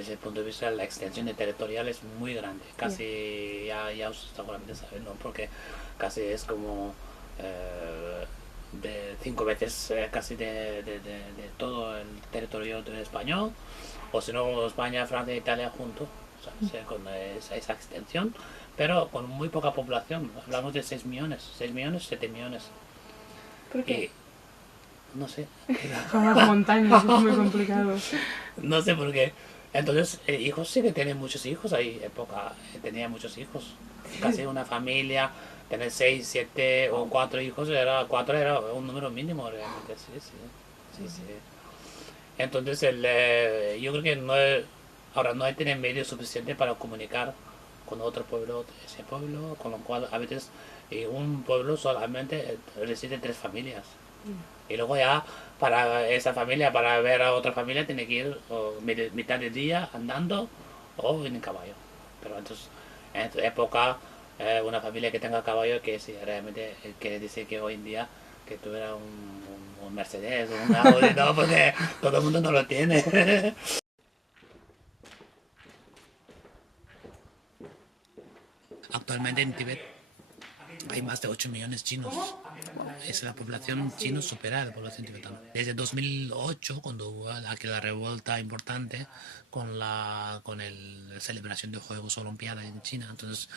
desde el punto de vista de la extensión de territorial es muy grande, casi ya seguramente saben, ¿no? Porque casi es como de 5 veces casi de todo el territorio del español, o si no España, Francia e Italia juntos, ¿sabes? Con esa extensión, pero con muy poca población, hablamos de 6 millones, 6 millones, 7 millones. ¿Por qué? Y no sé, Son las montañas, es muy complicado. no sé por qué. Entonces, hijos sí que tienen muchos hijos, ahí época tenía muchos hijos. Casi una familia, tener 6 7 o 4 hijos, cuatro era un número mínimo realmente, sí, sí. Sí, sí. Entonces, yo creo que ahora no hay tener medios suficientes para comunicar con otro pueblo de ese pueblo, con lo cual a veces un pueblo solamente reside 3 familias. Y luego ya para esa familia, para ver a otra familia, tiene que ir mitad del día andando o en caballo. Pero entonces, en esta época, una familia que tenga caballo, que sí, realmente quiere decir que hoy en día que tuviera un Mercedes o un Audi, no, porque todo el mundo no lo tiene. Actualmente en Tíbet hay más de 8 millones chinos. Es la población chino supera a la población tibetana. Desde 2008, cuando hubo aquella revuelta importante con la celebración de Juegos Olimpiadas en China, entonces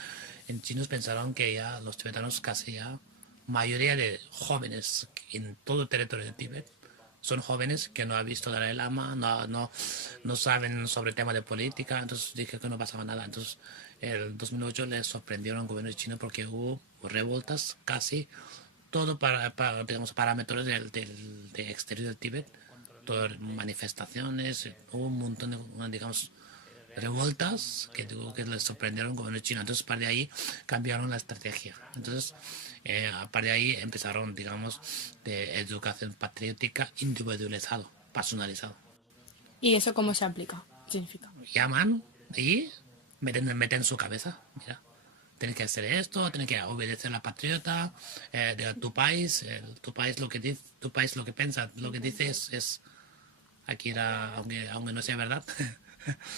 en chinos pensaron que ya los tibetanos casi ya, mayoría de jóvenes en todo el territorio de Tíbet, son jóvenes que no han visto Dalai Lama, no saben sobre temas de política, entonces dije que no pasaba nada. Entonces, el 2008 les sorprendieron al gobierno chino porque hubo revueltas casi todo para digamos, parámetros del exterior del Tíbet, todas manifestaciones, hubo un montón de, digamos, revueltas que digo que les sorprendieron con el chino. Entonces, para de ahí cambiaron la estrategia. Entonces, a partir de ahí empezaron, digamos, de educación patriótica individualizado, personalizado. ¿Y eso cómo se aplica? ¿Qué significa? Llaman y meten en su cabeza, mira, tienes que hacer esto, tienes que obedecer a la patriota de tu país, tu país lo que dice, tu país lo que piensa, lo que dice es aquí era, aunque no sea verdad.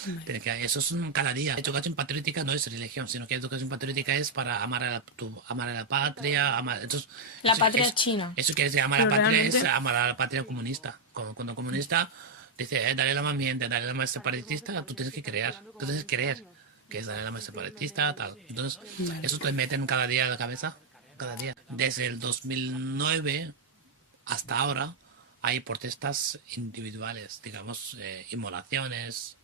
Vale. Eso es cada día. Educación patriótica no es religión, sino que educación patriótica es para amar a la patria. Entonces, La patria china. eso quiere decir amar a la Pero patria, es realmente, amar a la patria comunista. Cuando comunista dice, dale la más miente, dale la más separatista, tú tienes que creer, tú tienes que creer que es dale la más separatista, tal. Entonces, Vale. eso te meten cada día a la cabeza, cada día. Desde el 2009 hasta ahora hay protestas individuales, digamos, inmolaciones,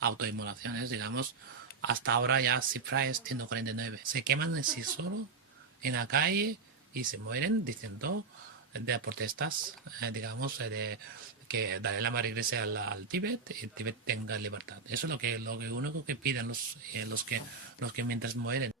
autoinmolaciones, digamos. Hasta ahora ya cifra es 149. Se queman en sí solo en la calle y se mueren diciendo de protestas, digamos, de que Dalai Lama regrese al Tíbet y el Tíbet tenga libertad. Eso es lo que único que piden los que mientras mueren.